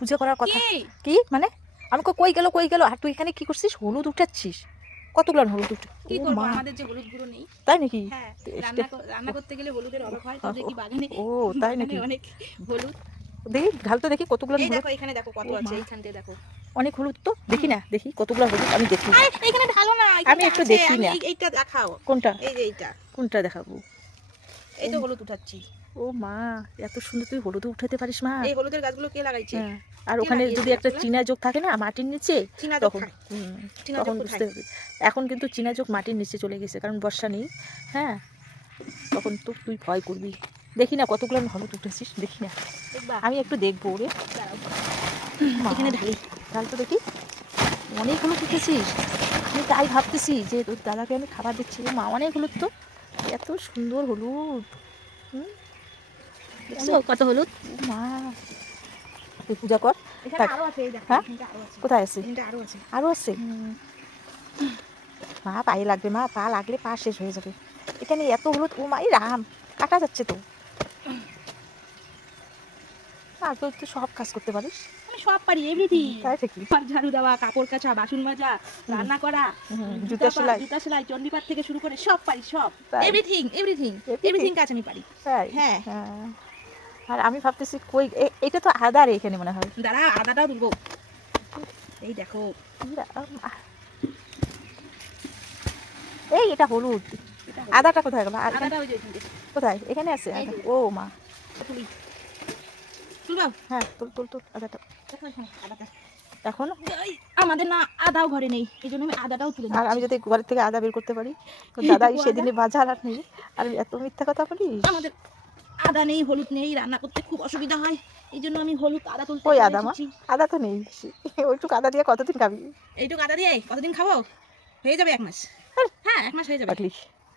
পূজা করার কথা। কি মানে আমাকে কই গেল আর তুই এখানে কি করছিস? হলুদ উঠাচ্ছিস? কতগুলো হলুদ উঠে? কি করব, আমাদের যে হলুদ গুঁড়ো নেই। তাই নাকি? হ্যাঁ, রান্না করতে গেলে হলুদের অভাব হয়, তো দেখি বাগানে ও তাই নাকি? অনেক হলুদ। দেখি ঢাল তো দেখি কতগুলো এই হলুদ। দেখো এখানে দেখো কত আছে, এইখান দিয়ে দেখো অনেক হলুদ তো, দেখি না, দেখি কতগুলো হলুদ আমি দেখি। এখানে ঢালো না, আমি একটু দেখি না। এইটা দেখাও। কোনটা? এই যে এইটা। কোনটা দেখাবো? এই তো হলুদ উঠাচ্ছি। ও মা, এত সুন্দর তুই হলুদ উঠাতে পারিস মা? এই হলুদের গাছগুলো কে লাগাইছে? হ্যাঁ, আর ওখানে যদি একটা চীনা যোগ থাকে না মাটির নিচে, তখন তখন বুঝতে হবে। এখন কিন্তু চীনা যোগ মাটির নিচে চলে গেছে, কারণ বর্ষা নেই। হ্যাঁ, তখন তো তুই ভয় করবি। দেখি না কতগুলো আমি হলুদ উঠেছিস, দেখি না, আমি একটু দেখবো রে। এখানে ঢালি, ঢাল তো দেখি। অনেক হলুদ উঠেছিস। আমি তাই ভাবতেছি যে তোর দাদাকে আমি খাবার দিচ্ছি। মা, অনেক হলুদ তো, এত সুন্দর হলুদ। কত হলুদ। মা, তুই পূজা কর। হ্যাঁ, কোথায় আছে? আরো আছে? মা পায়ে লাগবে, মা পা লাগলে পা শেষ হয়ে যাবে। এখানে এত হলুদ, ও মাই রাম, কাটা যাচ্ছে তো। আর তুই সব কাজ করতে পারিস। আমি সব পারি, এভরিথিং। তাই ঠিকই। ঝাড়ু দেওয়া, কাপড় কাচা, বাসন মাজা, রান্না করা, জুতা সেলাই, চণ্ডীপাঠ থেকে শুরু করে সব পারি, সব। এভরিথিং কাজ আমি পারি। হ্যাঁ। আর আমি ভাবতেছি কই এটা তো আদা রে এখানে মনে হয়। দাঁড়া, আদাটাও তুলবো। এই দেখো, এই এটা হলুদ। আদাটা কোথায় গেল? আদাটা ওই যে কোথায়? এখানে আছে আদা। ও মা, তুলি তুলবো। হ্যাঁ, তুল আদাটা। আদাটা এখন আমাদের না আদাও ঘরে নেই, এই জন্য আমি আদাটাও তুলে আর আমি যদি ঘরের থেকে আদা বের করতে পারি, তো দাদাই সেদিনে বাজার আর নেই। আর এত মিথ্যা কথা বলিস। আমাদের আদা নেই, হলুদ নেই, রান্না করতে খুব অসুবিধা হয়, এই জন্য আমি হলুদ আদা তুলতে। ওই আদা মা, আদা তো নেই। ওইটুকু আদা দিয়ে কতদিন খাবি? এইটুকু আদা দিয়ে কতদিন খাবো? হয়ে যাবে 1 মাস। হ্যাঁ, 1 মাস হয়ে যাবে।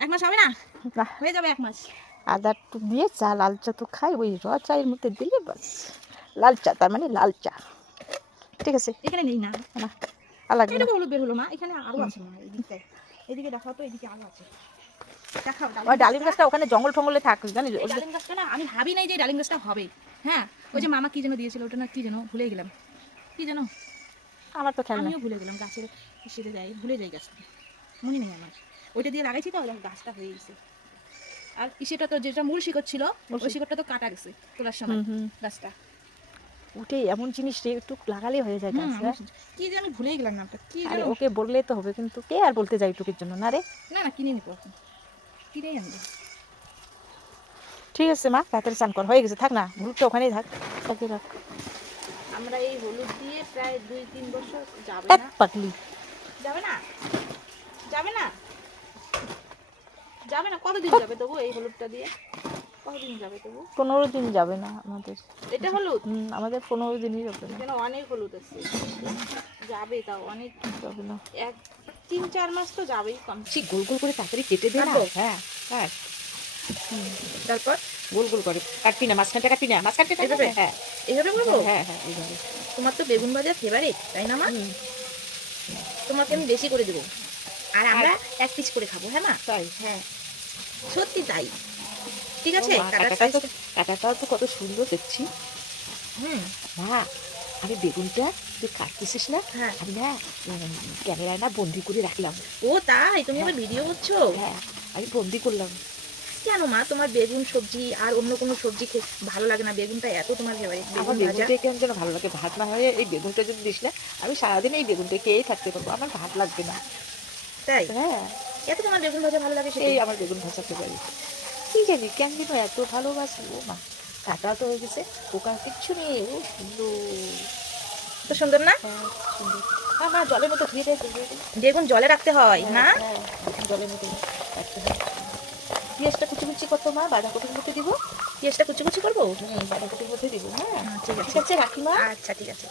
1 মাস হবে না? হয়ে যাবে 1 মাস। আদা দিয়ে চা, লাল চা তো খাই, ওই র চায়ের মধ্যে দিলে বাস। লাল চা, তার মানে লাল চা। ঠিক আছে, এখানে নেই না, লাগবে হলুদ বের হলো মা, এখানে আরো আছে মা, এদিকে দেখাও তো, এদিকে আরো আছে। দেখাও। ওই ডালিম গাছটা ওখানে জঙ্গল ফঙ্গলে থাক, জানিস? ডালিম গাছটা না, আমি ভাবি নাই যে ডালিম গাছটা হবে। হ্যাঁ, ওই যে মামা কি যেন দিয়েছিল, ওটা না কি যেন ভুলে গেলাম, কি যেন, আমার তো খেয়াল নেই। আমিও ভুলে গেলাম। গাছের ইসেতে যাই, ভুলে যাই গাছটা, মনে নেই আমার। ওইটা দিয়ে লাগাইছি তো, গাছটা হয়ে গেছে। আর ইসেটা তো যেটা মূল শিকড় ছিল, ওই শিকড়টা তো কাটা গেছে তোলার সময়। গাছটা উঠে এমন জিনিস রে, একটু লাগালে হয়ে যায় গাছটা। কি যে আমি ভুলে গেলাম নামটা, কি আরে ওকে বললে তো হবে, কিন্তু কে আর বলতে যায় টুকির জন্য না রে। না কিনে নিবো এখন, কিনেই আনবো। ঠিক আছে মা, তাড়াতাড়ি স্নান কর, হয়ে গেছে, থাক না, হলুদটা ওখানেই থাক, ওকে রাখ। আমরা এই হলুদ দিয়ে প্রায় 2-3 বছর যাবে না। পাগলি, যাবে না, যাবে না, যাবে না। কতদিন যাবে তবু এই হলুদটা দিয়ে? কতদিন যাবে তবু? 15 দিন যাবে না আমাদের। এটা হলুদ আমাদের 15 দিনই যাবে না। কেন? অনেক হলুদ আছে, যাবে তাও অনেক যাবে না। 3-4 মাস তো যাবেই কম। ঠিক গোল গোল করে তাড়াতাড়ি কেটে দে না। হ্যাঁ হ্যাঁ, তারপর গোল গোল করে কাটবি না, মাঝখানটা কাটবি না, মাঝখানটা এইভাবে? হ্যাঁ এইভাবে করবো? হ্যাঁ হ্যাঁ, এইভাবে। তোমার তো বেগুন ভাজা ফেভারিট, তাই না মা? তোমাকে আমি বেশি করে দেবো, আর আমরা 1 পিস করে খাবো। হ্যাঁ মা? তাই? হ্যাঁ, সত্যি তাই। ঠিক আছে, কাটাটাও তো কত সুন্দর দেখছি। মা, আমি বেগুনটা তুই কাটতেছিস না, আমি না ক্যামেরায় না বন্দি করে রাখলাম। ও তাই? তুমি আবার ভিডিও করছো? হ্যাঁ, আমি বন্দি করলাম। কেন মা, তোমার বেগুন সবজি আর অন্য কোনো সবজি খেতে ভালো লাগে না? বেগুনটা এত তোমার ফেভারিট। আমার বেগুনটা কেমন যেন ভালো লাগে, ভাত না হয়ে এই বেগুনটা যদি দিস না, আমি সারাদিন এই বেগুনটা খেয়েই থাকতে পারবো, আমার ভাত লাগবে না। তাই? হ্যাঁ, এত তোমার বেগুন ভাজা ভালো লাগে? এই আমার বেগুন ভাজা ফেভারিট। কি জানি কেন যেন এত ভালোবাসি। ও মা, কাটা তো হয়ে গেছে, পোকা কিচ্ছু নেই। ও সুন্দর, তো সুন্দর না? হ্যাঁ সুন্দর। মা, জলের মতো ধুয়ে দেয়। বেগুন জলে রাখতে হয় না? জলের মতো রাখতে হয়। পেঁয়াজটা কুচি কুচি করতো মা, বাঁধাকপির মধ্যে দিব। পেঁয়াজটা কুচি কুচি করবো? বাঁধাকপির মধ্যে দিব। হ্যাঁ ঠিক আছে, রাখি মা। আচ্ছা ঠিক আছে।